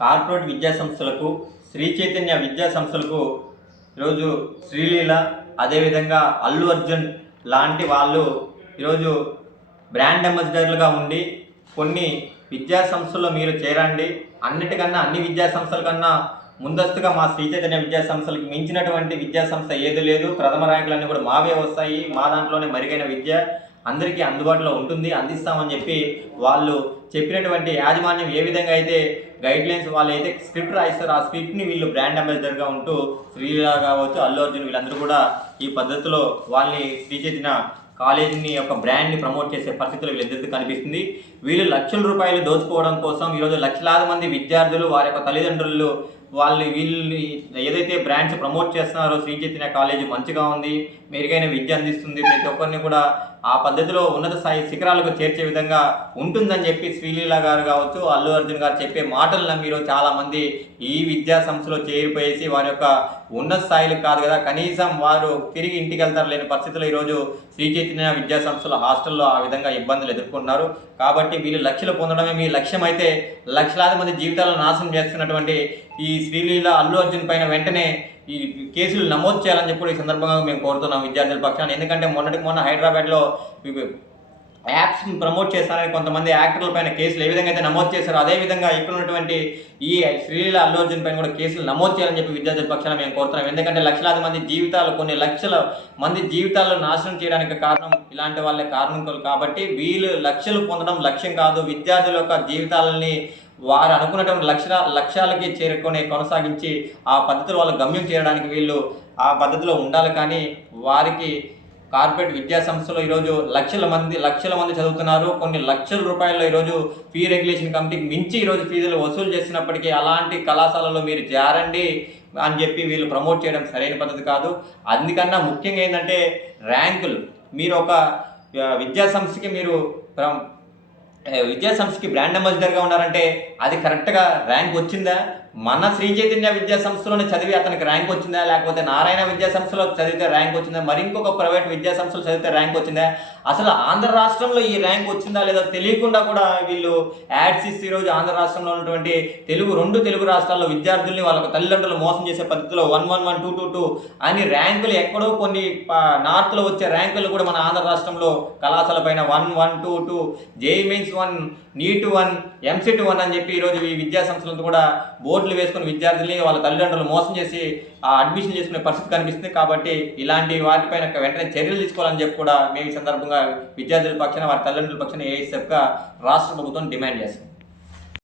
corporate విద్యా సంస్థలకు శ్రీ చైతన్య విద్యా సంస్థలకు ఈరోజు శ్రీలీల అదేవిధంగా అల్లు అర్జున్ లాంటి వాళ్ళు ఈరోజు బ్రాండ్ అంబాసిడర్లుగా ఉండి కొన్ని విద్యా సంస్థల్లో మీరు చేరండి అన్నిటికన్నా అన్ని విద్యా సంస్థల కన్నా ముందస్తుగా మా శ్రీ చైతన్య విద్యా సంస్థలకు మించినటువంటి విద్యా సంస్థ ఏది లేదు ప్రథమ ర్యాంకులన్నీ కూడా మావే వస్తాయి మా దాంట్లోనే మరుగైన విద్య అందరికీ అందుబాటులో ఉంటుంది అందిస్తామని చెప్పి వాళ్ళు చెప్పినటువంటి యాజమాన్యం ఏ విధంగా అయితే గైడ్లైన్స్ వాళ్ళు అయితే స్క్రిప్ట్ రాయిస్తారు ఆ స్క్రిప్ట్ని వీళ్ళు బ్రాండ్ అంబాసిడర్గా ఉంటూ శ్రీలీల కావచ్చు అల్లు అర్జున్ వీళ్ళందరూ కూడా ఈ పద్ధతిలో వాళ్ళని శ్రీచేతిన కాలేజీని యొక్క బ్రాండ్ని ప్రమోట్ చేసే పరిస్థితులు వీళ్ళిద్దరికి కనిపిస్తుంది వీళ్ళు లక్షల రూపాయలు దోచుకోవడం కోసం ఈరోజు లక్షలాది మంది విద్యార్థులు వారి యొక్క తల్లిదండ్రులు వాళ్ళు వీళ్ళని ఏదైతే బ్రాంచ్ ప్రమోట్ చేస్తున్నారో శ్రీ చైతన్య కాలేజ్ మంచిగా ఉంది మెరుగైన విద్య అందిస్తుంది ప్రతి ఒక్కరిని కూడా ఆ పద్ధతిలో ఉన్నత స్థాయి శిఖరాలకు చేర్చే విధంగా ఉంటుందని చెప్పి శ్రీలీల గారు కావచ్చు అల్లు అర్జున్ గారు చెప్పే మాటలు మీరు చాలామంది ఈ విద్యా సంస్థలో చేరిపోయేసి వారి యొక్క ఉన్నత స్థాయిలకు కాదు కదా కనీసం వారు తిరిగి ఇంటికి వెళ్తారు లేని పరిస్థితుల్లో ఈరోజు శ్రీ చైతన్య విద్యా సంస్థల హాస్టల్లో ఆ విధంగా ఇబ్బందులు ఎదుర్కొన్నారు కాబట్టి వీళ్ళు లక్ష్యలు పొందడమే మీ లక్ష్యం అయితే లక్షలాది మంది జీవితాలను నాశనం చేస్తున్నటువంటి ఈ శ్రీలీల అల్లు అర్జున్ పైన వెంటనే ఈ కేసులు నమోదు చేయాలని చెప్పి ఈ సందర్భంగా మేము కోరుతున్నాం విద్యార్థుల పక్షాన్ని ఎందుకంటే మొన్నటికి మొన్న హైదరాబాద్లో యాప్స్ ప్రమోట్ చేస్తారని కొంతమంది యాక్టర్ల పైన కేసులు ఏ విధంగా అయితే నమోదు చేశారో అదేవిధంగా ఇక్కడ ఉన్నటువంటి ఈ శ్రీలీల అల్లు అర్జున్ పైన కూడా కేసులు నమోదు చేయాలని చెప్పి విద్యార్థుల పక్షాన మేము కోరుతున్నాం ఎందుకంటే లక్షలాది మంది జీవితాలు కొన్ని లక్షల మంది జీవితాలను నాశనం చేయడానికి కారణం ఇలాంటి వాళ్ళే కారణం కాబట్టి వీళ్ళు లక్షలు పొందడం లక్ష్యం కాదు విద్యార్థుల యొక్క జీవితాలని వారు అనుకున్నటువంటి లక్ష లక్ష్యాలకి చేరుకొని కొనసాగించి ఆ పద్ధతులు వాళ్ళు గమ్యం చేయడానికి వీళ్ళు ఆ పద్ధతిలో ఉండాలి కానీ వారికి కార్పొరేట్ విద్యా ఈరోజు లక్షల మంది లక్షల మంది చదువుతున్నారు కొన్ని లక్షల రూపాయలు ఈరోజు ఫీ రెగ్యులేషన్ కమిటీకి మించి ఈరోజు ఫీజులు వసూలు చేసినప్పటికీ అలాంటి కళాశాలలో మీరు జారండి అని చెప్పి వీళ్ళు ప్రమోట్ చేయడం సరైన పద్ధతి కాదు అందుకన్నా ముఖ్యంగా ఏంటంటే ర్యాంకులు మీరు ఒక విద్యా సంస్థకి మీరు విద్యాసంస్థకి బ్రాండ్ అంబాసిడర్గా ఉన్నారంటే అది కరెక్ట్గా ర్యాంక్ వచ్చిందా మన శ్రీ చైతన్య విద్యా సంస్థలోనే చదివి అతనికి ర్యాంక్ వచ్చిందా లేకపోతే నారాయణ విద్యా సంస్థలో చదివితే ర్యాంక్ వచ్చిందా మరి ఇంకొక ప్రైవేట్ విద్యా సంస్థలు చదివితే ర్యాంక్ వచ్చిందా అసలు ఆంధ్ర రాష్ట్రంలో ఈ ర్యాంక్ వచ్చిందా లేదా తెలియకుండా కూడా వీళ్ళు యాడ్స్ ఇస్తే ఈరోజు ఆంధ్ర రాష్ట్రంలో ఉన్నటువంటి తెలుగు రెండు తెలుగు రాష్ట్రాల్లో విద్యార్థుల్ని వాళ్ళ తల్లిదండ్రులు మోసం చేసే పద్ధతిలో one one one two two two అని ర్యాంకులు ఎక్కడో కొన్ని నార్త్లో వచ్చే ర్యాంకులు కూడా మన ఆంధ్ర రాష్ట్రంలో కళాశాల పైన one one two two JEE mains one NEET one EAMCET one అని చెప్పి ఈరోజు ఈ విద్యా సంస్థలను కూడా బోర్డు కోట్లు వేసుకుని విద్యార్థుల్ని వాళ్ళ తల్లిదండ్రులు మోసం చేసి అడ్మిషన్ చేసుకునే పరిస్థితి కనిపిస్తుంది కాబట్టి ఇలాంటి వాటిపైన వెంటనే చర్యలు తీసుకోవాలని చెప్పి కూడా మేము ఈ సందర్భంగా విద్యార్థుల పక్షాన వారి తల్లిదండ్రుల పక్షాన ఏఎస్ఎఫ్గా రాష్ట్ర ప్రభుత్వం డిమాండ్ చేస్తాం